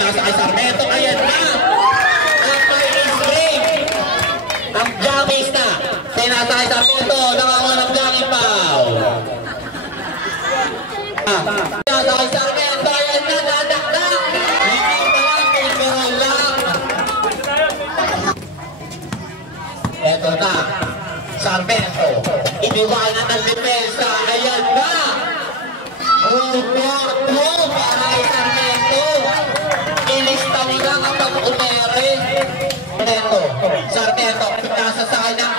nasa kay Sarmiento. Ayan na. At may is-break. Ang Jamis na. Nasa kay Sarmiento. Nakakuha ng jogging foul. Nasa kay Sarmiento. Ayan na. Dadakdak. Hindi pa lang. Pinagkaroon lang. Eto na. Sarmiento. Iniwanan ng depensa. Ayan na. Report para kay Sarmiento. Ilistaw lang ang pag-umere. Sarmiento nasa sakay na